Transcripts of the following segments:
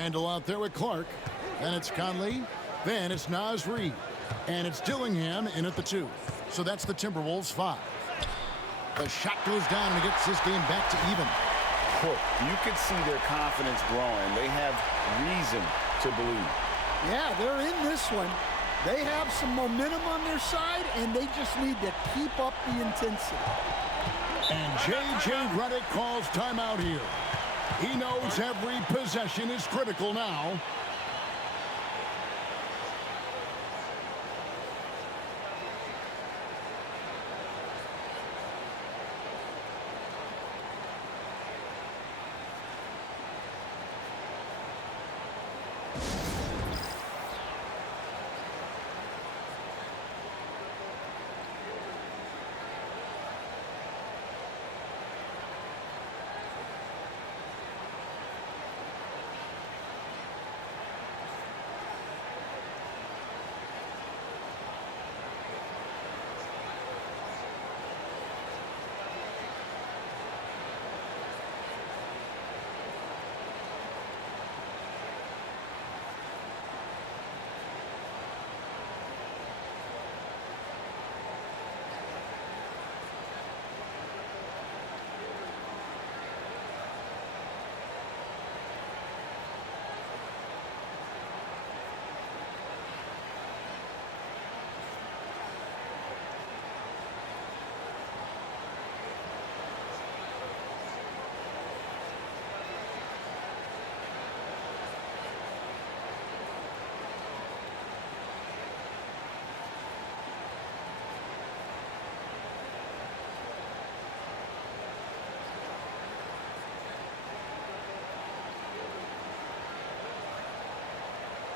Randall out there with Clark. Then it's Conley. Then it's Naz Reid. And it's Dillingham in at the 2. So that's the Timberwolves 5. The shot goes down and it gets this game back to even. You can see their confidence growing. They have reason to believe. Yeah, they're in this one. They have some momentum on their side, and they just need to keep up the intensity. And J.J. Redick calls timeout here. He knows every possession is critical now.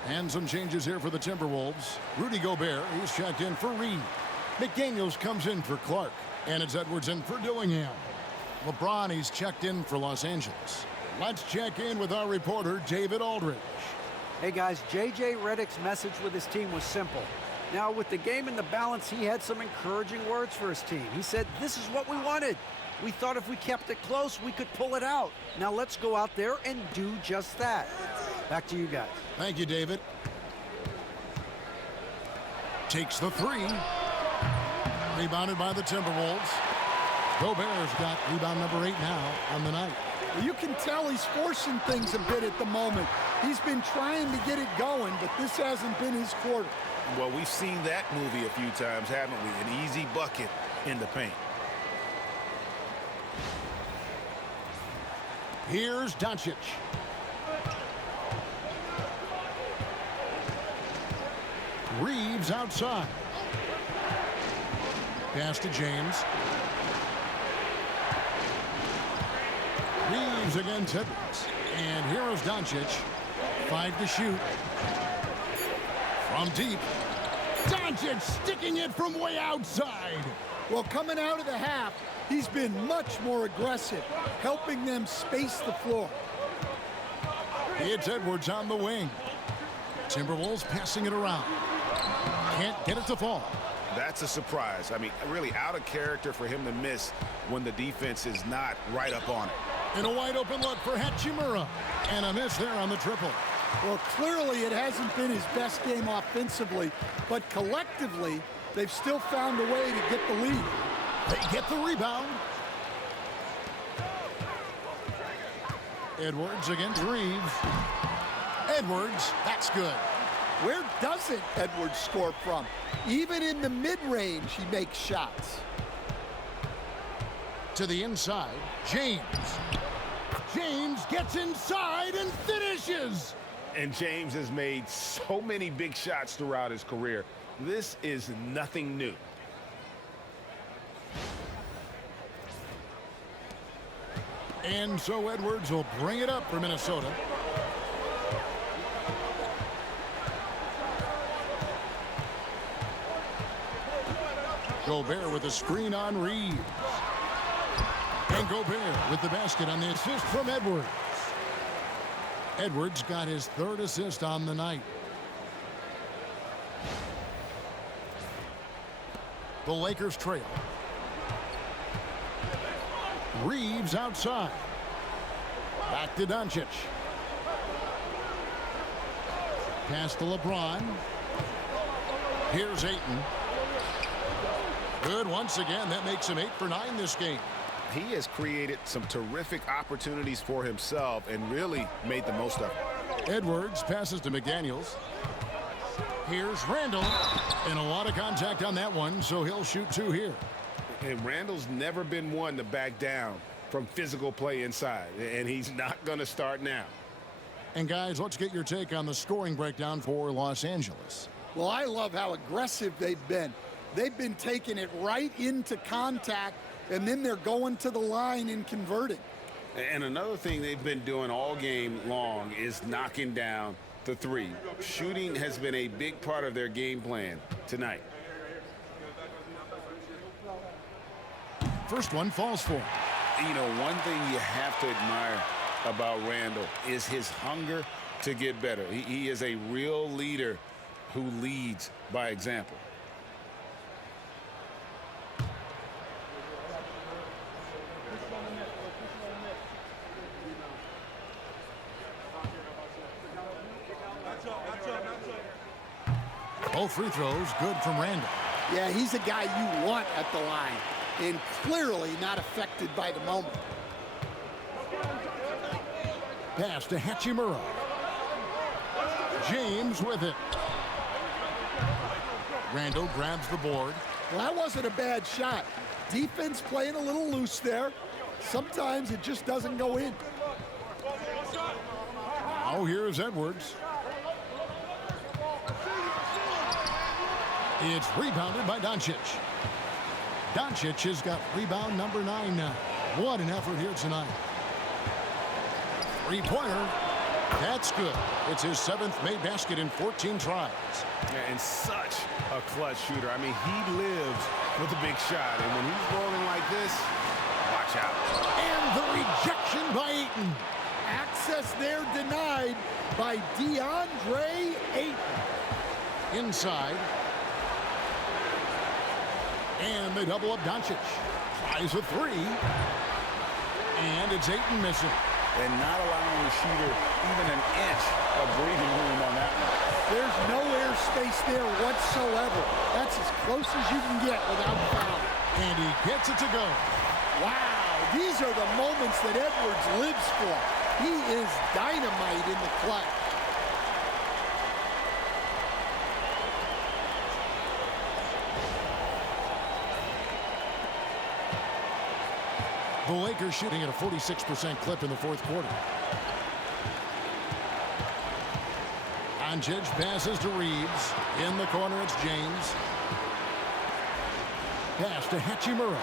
And some changes here for the Timberwolves. Rudy Gobert, he's checked in for Reed. McDaniels comes in for Clark. And it's Edwards in for Dillingham. LeBron, he's checked in for Los Angeles. Let's check in with our reporter, David Aldridge. Hey guys, J.J. Redick's message with his team was simple. Now with the game in the balance, he had some encouraging words for his team. He said, this is what we wanted. We thought if we kept it close, we could pull it out. Now let's go out there and do just that. Back to you guys. Thank you, David. Takes the 3. Rebounded by the Timberwolves. Gobert's got rebound number 8 now on the night. You can tell he's forcing things a bit at the moment. He's been trying to get it going, but this hasn't been his quarter. Well, we've seen that movie a few times, haven't we? An easy bucket in the paint. Here's Doncic. Reeves outside. Pass to James. Reeves against Edwards. And here is Doncic. 5 to shoot. From deep. Doncic sticking it from way outside. Well, coming out of the half, he's been much more aggressive, helping them space the floor. It's Edwards on the wing. Timberwolves passing it around. Can't get it to fall. That's a surprise. I mean, really out of character for him to miss when the defense is not right up on it. And a wide open look for Hachimura. And a miss there on the triple. Well, clearly it hasn't been his best game offensively, but collectively, they've still found a way to get the lead. They get the rebound. Edwards against Reeves. Edwards, that's good. Where doesn't Edwards score from? Even in the mid-range, he makes shots. To the inside, James. James gets inside and finishes. And James has made so many big shots throughout his career. This is nothing new. And so Edwards will bring it up for Minnesota. Gobert with a screen on Reeves. And Gobert with the basket on the assist from Edwards. Edwards got his 3rd assist on the night. The Lakers trail. Reeves outside. Back to Doncic. Pass to LeBron. Here's Ayton. Good once again. That makes him 8 for 9 this game. He has created some terrific opportunities for himself and really made the most of it. Edwards passes to McDaniels. Here's Randall. And a lot of contact on that one, so he'll shoot 2 here. And Randall's never been one to back down from physical play inside, and he's not going to start now. And guys, let's get your take on the scoring breakdown for Los Angeles. Well, I love how aggressive they've been. They've been taking it right into contact, and then they're going to the line and converting. And another thing they've been doing all game long is knocking down the 3. Shooting has been a big part of their game plan tonight. First one falls for him. You know, one thing you have to admire about Randall is his hunger to get better. He is a real leader who leads by example. Both free throws good from Randall. Yeah, he's a guy you want at the line, and clearly not affected by the moment. Pass to Hachimura. James with it. Randall grabs the board. Well, that wasn't a bad shot. Defense playing a little loose there. Sometimes it just doesn't go in. Now here's Edwards. It's rebounded by Doncic. Doncic has got rebound number 9 now. What an effort here tonight. Three-pointer. That's good. It's his 7th made basket in 14 tries. Yeah, and such a clutch shooter. I mean, he lives with a big shot. And when he's rolling like this, watch out. And the rejection by Ayton. Access there denied by DeAndre Ayton. Inside. And they double up Doncic. Tries a 3. And it's Ayton missing. And not allowing the shooter even an inch of breathing room on that one. There's no air space there whatsoever. That's as close as you can get without foul. And he gets it to go. Wow, these are the moments that Edwards lives for. He is dynamite in the clutch. The Lakers shooting at a 46% clip in the 4th quarter. Doncic passes to Reeves. In the corner, it's James. Pass to Hachimura.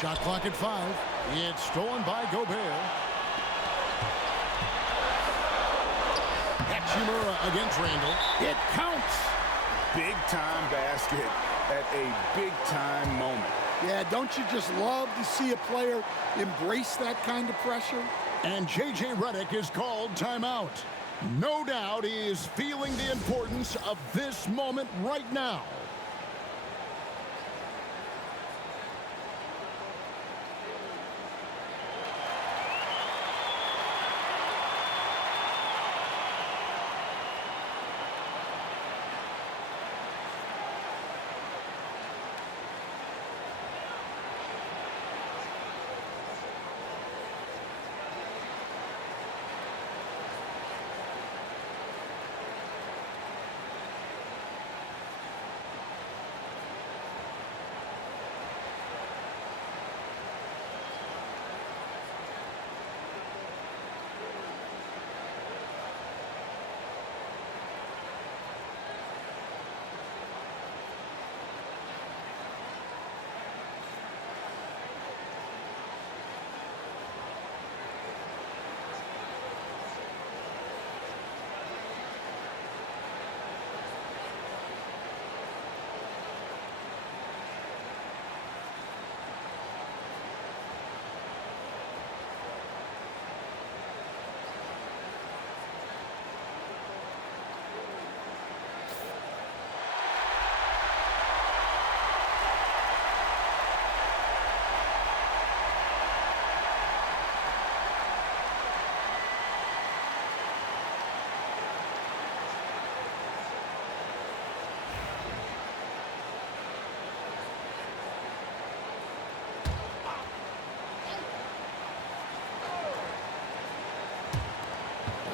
Shot clock at 5. It's stolen by Gobert. Hachimura against Randall. It counts. Big-time basket at a big-time moment. Yeah, don't you just love to see a player embrace that kind of pressure? And J.J. Redick is called timeout. No doubt he is feeling the importance of this moment right now.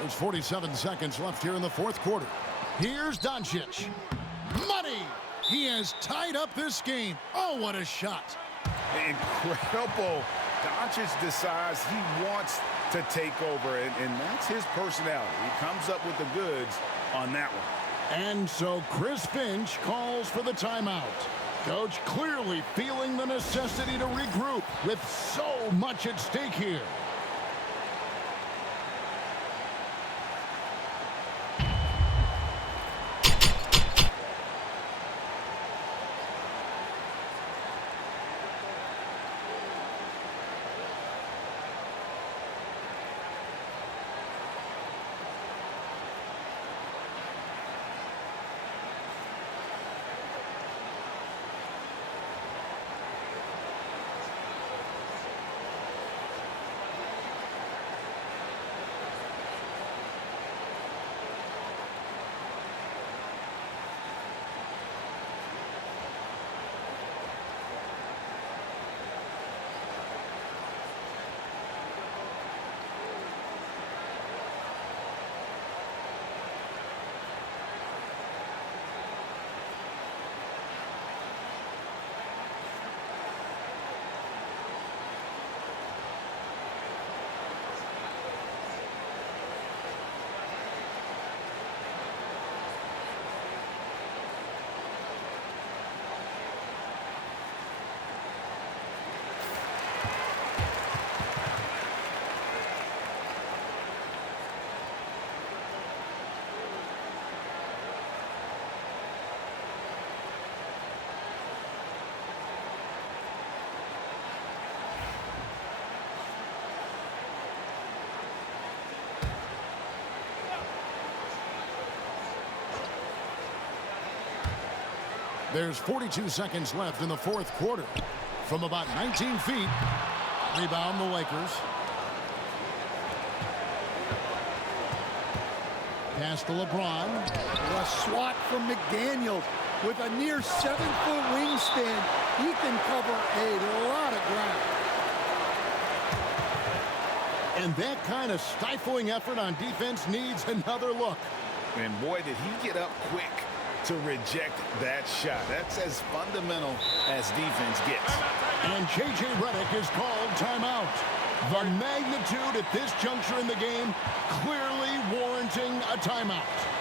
There's 47 seconds left here in the fourth quarter. Here's Doncic. Money! He has tied up this game. Oh, what a shot. Incredible. Doncic decides he wants to take over, and that's his personality. He comes up with the goods on that one. And so Chris Finch calls for the timeout. Coach clearly feeling the necessity to regroup with so much at stake here. There's 42 seconds left in the fourth quarter. From about 19 feet, rebound the Lakers. Pass to LeBron. A swat from McDaniels with a near 7-foot wingspan. He can cover a lot of ground. And that kind of stifling effort on defense needs another look. And boy, did he get up quick to reject that shot. That's as fundamental as defense gets. And J.J. Redick is called timeout. The magnitude at this juncture in the game clearly warranting a timeout.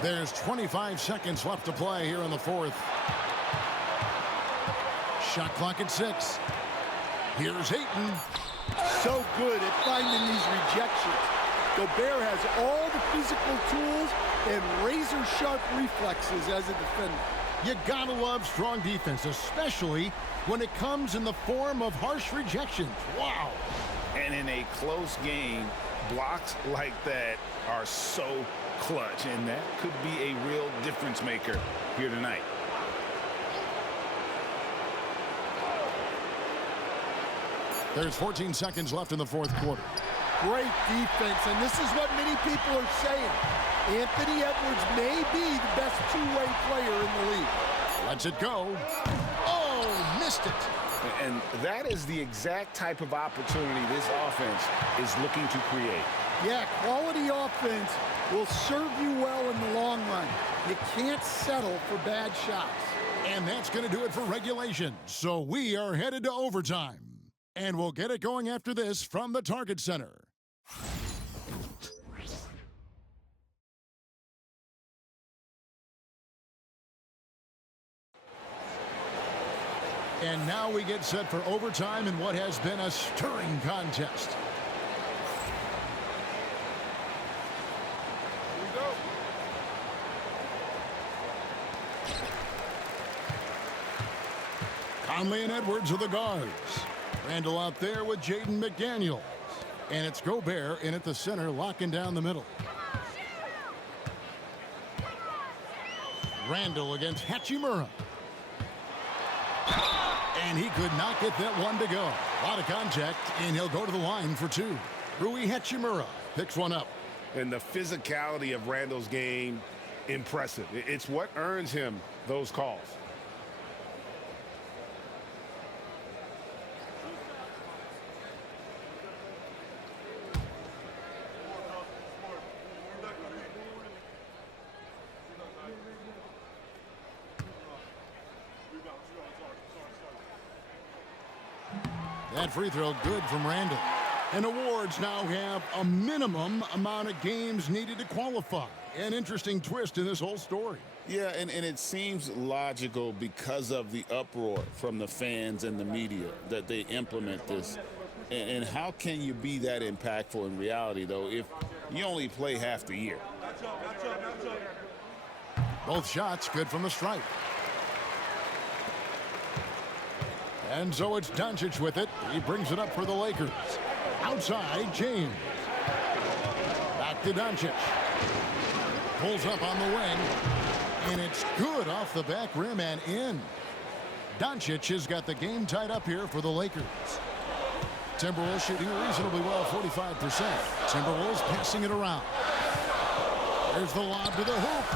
There's 25 seconds left to play here in the fourth. Shot clock at 6. Here's Ayton. So good at finding these rejections. Gobert has all the physical tools and razor-sharp reflexes as a defender. You gotta love strong defense, especially when it comes in the form of harsh rejections. Wow. And in a close game, blocks like that are so clutch, and that could be a real difference maker here tonight. There's 14 seconds left in the fourth quarter. Great defense, and this is what many people are saying. Anthony Edwards may be the best two-way player in the league. Lets it go. Oh, missed it. And that is the exact type of opportunity this offense is looking to create. Yeah, quality offense will serve you well in the long run. You can't settle for bad shots. And that's going to do it for regulation. So we are headed to overtime. And we'll get it going after this from the Target Center. And now we get set for overtime in what has been a stirring contest. Here we go. Conley and Edwards are the guards. Randall out there with Jaden McDaniels. And it's Gobert in at the center, locking down the middle. Randall against Hachimura. And he could not get that one to go. A lot of contact, and he'll go to the line for two. Rui Hachimura picks one up. And the physicality of Randall's game, impressive. It's what earns him those calls. That free throw good from Randall. And awards now have a minimum amount of games needed to qualify. An interesting twist in this whole story. Yeah, and it seems logical because of the uproar from the fans and the media that they implement this. And how can you be that impactful in reality, though, if you only play half the year? Both shots good from the stripe. And so it's Doncic with it. He brings it up for the Lakers. Outside, James. Back to Doncic. Pulls up on the wing. And it's good off the back rim and in. Doncic has got the game tied up here for the Lakers. Timberwolves shooting reasonably well, 45%. Timberwolves passing it around. There's the lob to the hoop.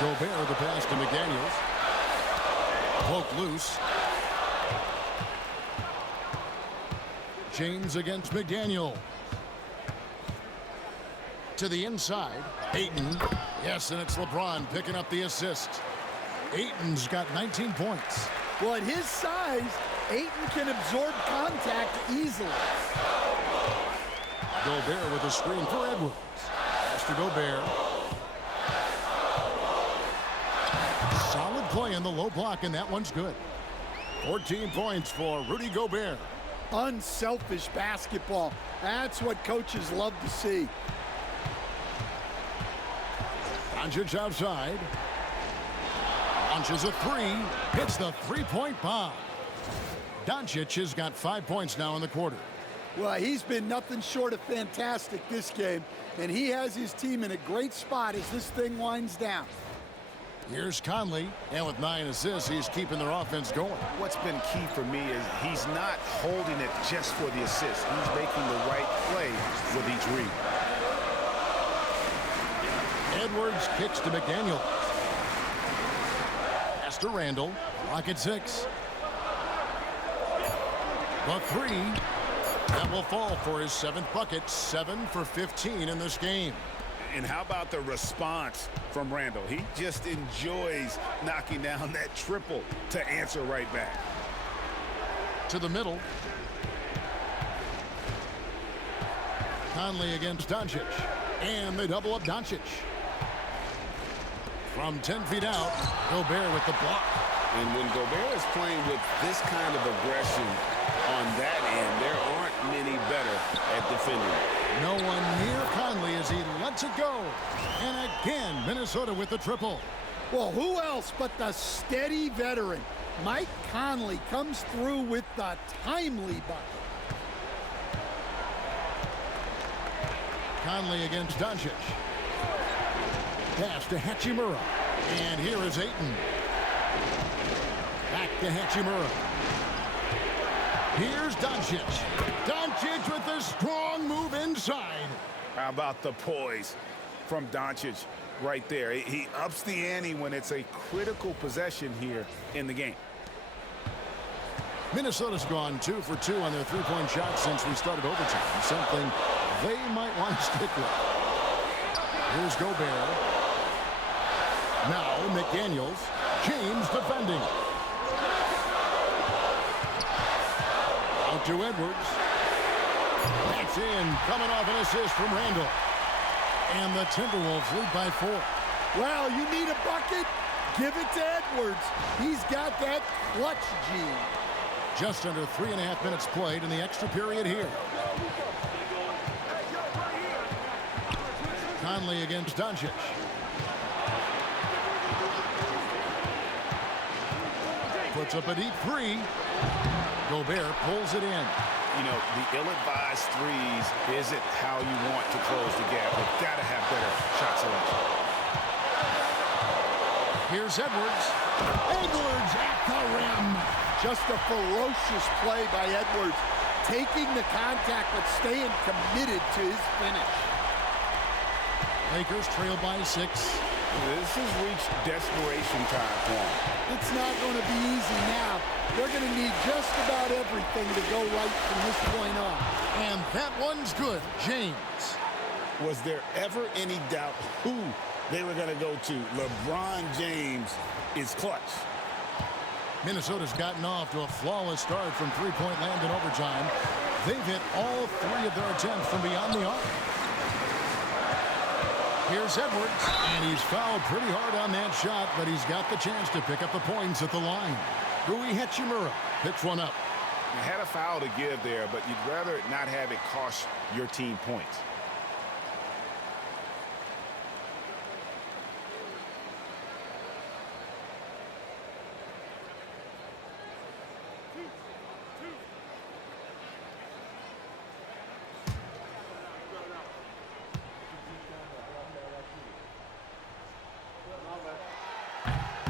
Gobert the pass to McDaniels. Poked loose. James against McDaniel. To the inside. Ayton. Yes, and it's LeBron picking up the assist. Ayton's got 19 points. Well, at his size, Ayton can absorb contact easily. Gobert with a screen for Edwards. Pass to Gobert. Solid play in the low block, and that one's good. 14 points for Rudy Gobert. Unselfish basketball. That's what coaches love to see. Doncic outside. Launches a three. Hits the three-point bomb. Doncic has got 5 points now in the quarter. Well, he's been nothing short of fantastic this game, and he has his team in a great spot as this thing winds down. Here's Conley, and with 9 assists, he's keeping their offense going. What's been key for me is he's not holding it just for the assist. He's making the right play with each read. Edwards kicks to McDaniel. Pass to Randall. Lock at 6. The three. That will fall for his 7th bucket. 7 for 15 in this game. And how about the response from Randall? He just enjoys knocking down that triple to answer right back. To the middle. Conley against Doncic. And they double up Doncic. From 10 feet out, Gobert with the block. And when Gobert is playing with this kind of aggression on that end, there aren't many better at defending. No one near Conley as he lets it go. And again, Minnesota with the triple. Well, who else but the steady veteran? Mike Conley comes through with the timely bucket. Conley against Doncic. Pass to Hachimura. And here is Ayton. Back to Hachimura. Here's Doncic. Doncic with a strong move inside. How about the poise from Doncic right there? He ups the ante when it's a critical possession here in the game. Minnesota's gone 2 for 2 on their three-point shots since we started overtime. Something they might want to stick with. Here's Gobert. Now McDaniels. James defending. Out to Edwards. That's in. Coming off an assist from Randall. And the Timberwolves lead by 4. Well, you need a bucket? Give it to Edwards. He's got that clutch gene. Just under 3.5 minutes played in the extra period here. Conley against Doncic. Puts up a deep three. Gobert pulls it in. You know, the ill-advised threes isn't how you want to close the gap. You've got to have better shot selection. Here's Edwards. Edwards at the rim. Just a ferocious play by Edwards, taking the contact but staying committed to his finish. Lakers trail by 6. This has reached desperation time for them. It's not going to be easy now. They're going to need just about everything to go right from this point on. And that one's good. James. Was there ever any doubt who they were going to go to? LeBron James is clutch. Minnesota's gotten off to a flawless start from three-point land in overtime. They've hit all 3 of their attempts from beyond the arc. Here's Edwards, and he's fouled pretty hard on that shot, but he's got the chance to pick up the points at the line. Rui Hachimura picks one up. You had a foul to give there, but you'd rather not have it cost your team points.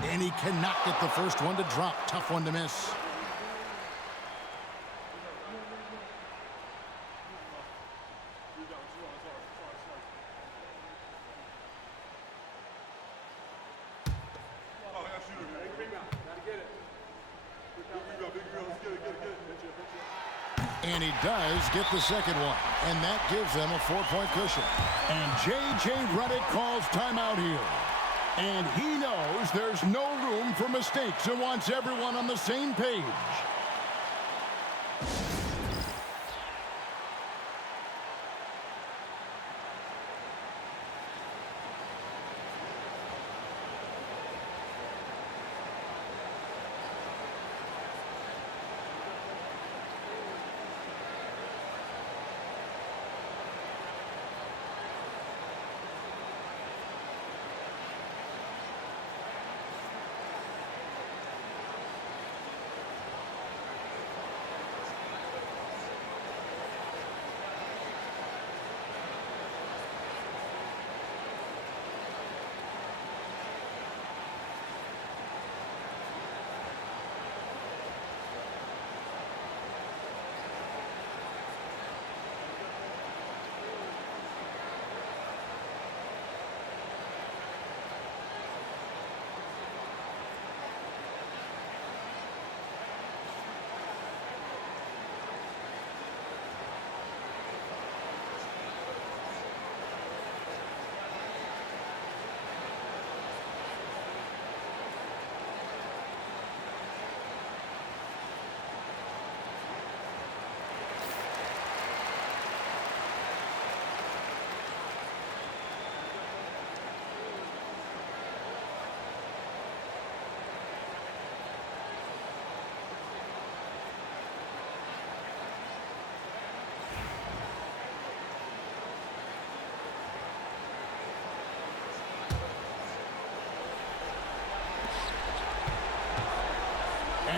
And he cannot get the first one to drop. Tough one to miss. And he does get the second one. And that gives them a 4-point cushion. And J.J. Redick calls timeout here. And he knows there's no room for mistakes and wants everyone on the same page.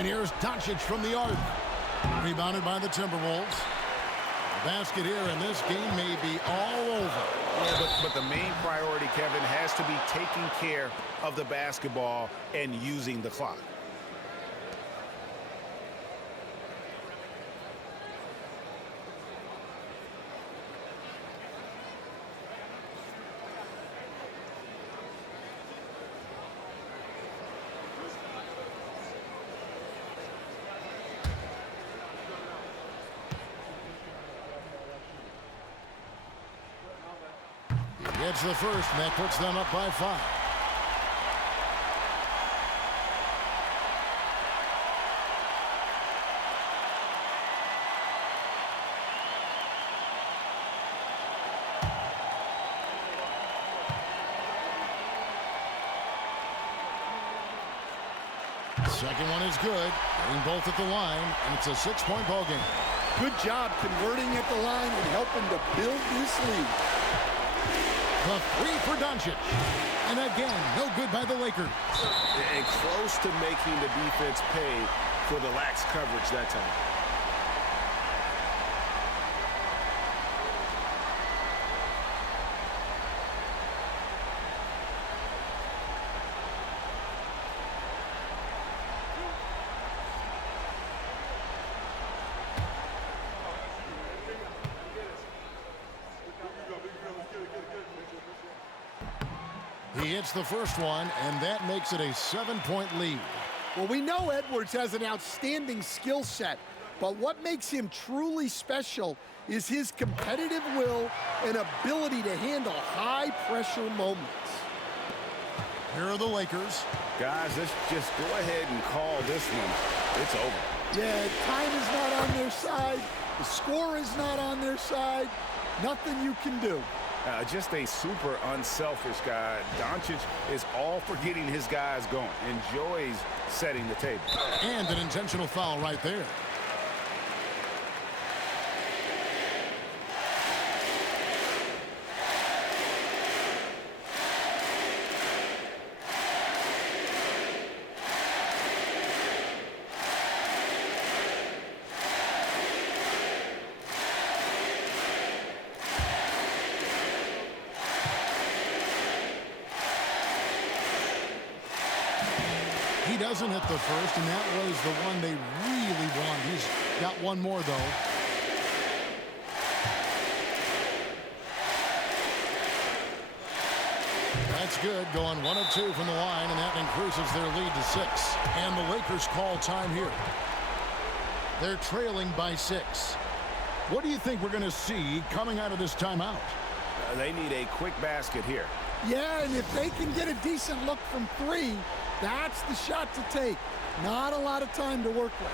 And here's Doncic from the arc. Rebounded by the Timberwolves. The basket here, and this game may be all over. Yeah, but the main priority, Kevin, has to be taking care of the basketball and using the clock. Gets the first, and that puts them up by 5. Second one is good. Getting both at the line, and it's a 6-point ball game. Good job converting at the line and helping to build this lead. The three for Doncic. And again, no good by the Lakers. And close to making the defense pay for the lax coverage that time. He hits the first one, and that makes it a 7-point lead. Well, we know Edwards has an outstanding skill set, but what makes him truly special is his competitive will and ability to handle high-pressure moments. Here are the Lakers. Guys, let's just go ahead and call this one. It's over. Yeah, time is not on their side. The score is not on their side. Nothing you can do. Just a super unselfish guy. Doncic is all for getting his guys going. Enjoys setting the table. And an intentional foul right there. He doesn't hit the first, and that was the one they really want. He's got one more, though. That's good, going 1 of 2 from the line, and that increases their lead to 6. And the Lakers call time here. They're trailing by 6. What do you think we're going to see coming out of this timeout? They need a quick basket here. Yeah, and if they can get a decent look from 3, that's the shot to take. Not a lot of time to work with.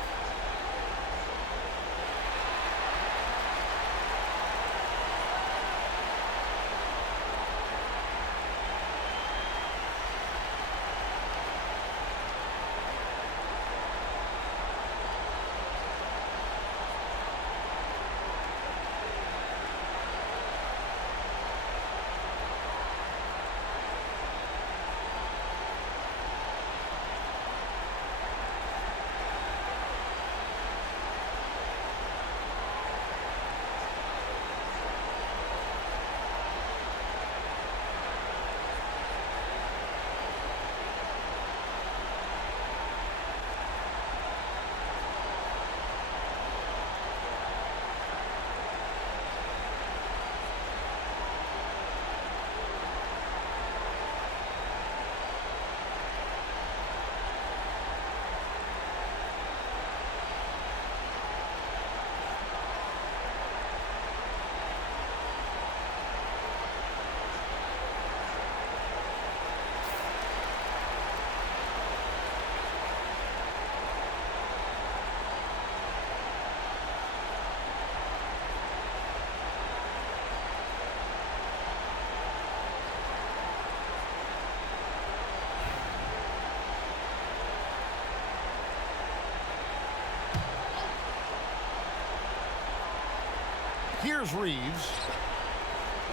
Here's Reeves.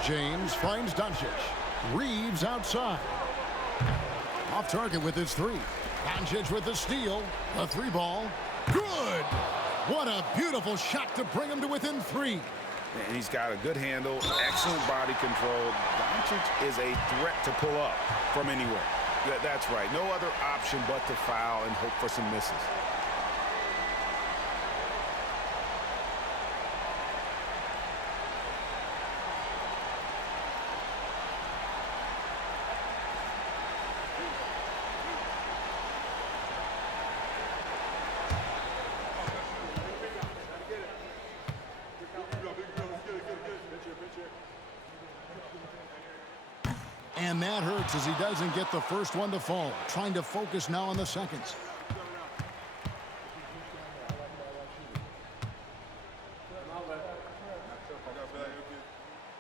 James finds Doncic. Reeves outside. Off target with his 3. Doncic with the steal. The three ball. Good! What a beautiful shot to bring him to within 3. And he's got a good handle, excellent body control. Doncic is a threat to pull up from anywhere. That's right. No other option but to foul and hope for some misses. And that hurts as he doesn't get the first one to fall. Trying to focus now on the seconds.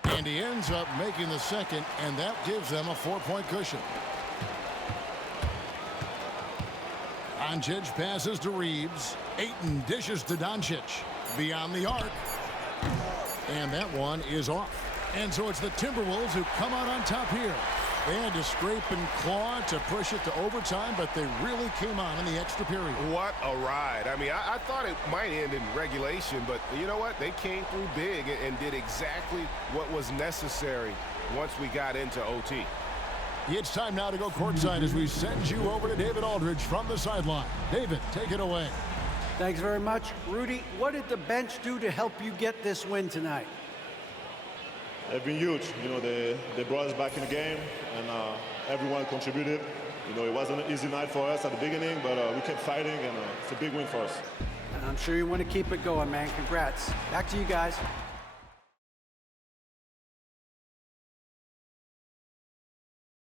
And he ends up making the second, and that gives them a 4-point cushion. Doncic passes to Reeves. Ayton dishes to Doncic. Beyond the arc. And that one is off. And so it's the Timberwolves who come out on top here. They had to scrape and claw to push it to overtime, but they really came on in the extra period. What a ride. I mean, I thought it might end in regulation, but you know what? They came through big and did exactly what was necessary once we got into OT. It's time now to go courtside as we send you over to David Aldridge from the sideline. David, take it away. Thanks very much. Rudy, what did the bench do to help you get this win tonight? They've been huge. You know, they brought us back in the game, and everyone contributed. You know, it wasn't an easy night for us at the beginning, but we kept fighting, and it's a big win for us. And I'm sure you want to keep it going, man. Congrats. Back to you guys.